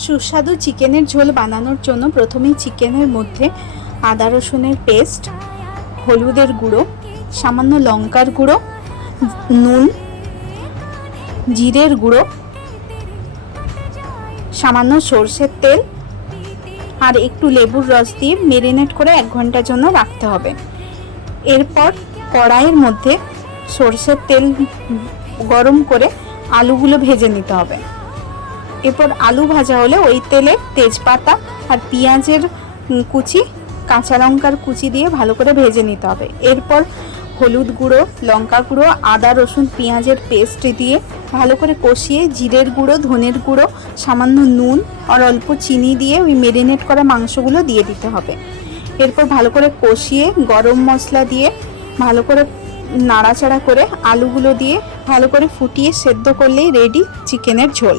সুস্বাদু চিকেনের ঝোল বানানোর জন্য প্রথমেই চিকেনের মধ্যে আদা রসুনের পেস্ট, হলুদের গুঁড়ো, সামান্য লঙ্কার গুঁড়ো, নুন, জিরের গুঁড়ো, সামান্য সর্ষের তেল আর একটু লেবুর রস দিয়ে ম্যারিনেট করে 1 ঘন্টার জন্য রাখতে হবে। এরপর কড়াইয়ের মধ্যে সর্ষের তেল গরম করে আলুগুলো ভেজে নিতে হবে। এরপর আলু ভাজা হলে ওই তেলে তেজপাতা আর পেঁয়াজের কুচি, কাঁচা লঙ্কার কুচি দিয়ে ভালো করে ভেজে নিতে হবে। এরপর হলুদ গুঁড়ো, লঙ্কা গুঁড়ো, আদা রসুন পেঁয়াজের পেস্ট দিয়ে ভালো করে কষিয়ে জিরের গুঁড়ো, ধনের গুঁড়ো, সামান্য নুন আর অল্প চিনি দিয়ে ওই ম্যারিনেট করা মাংসগুলো দিয়ে দিতে হবে। এরপর ভালো করে কষিয়ে গরম মশলা দিয়ে ভালো করে নাড়াচাড়া করে আলুগুলো দিয়ে ভালো করে ফুটিয়ে সেদ্ধ করলেই রেডি চিকেনের ঝোল।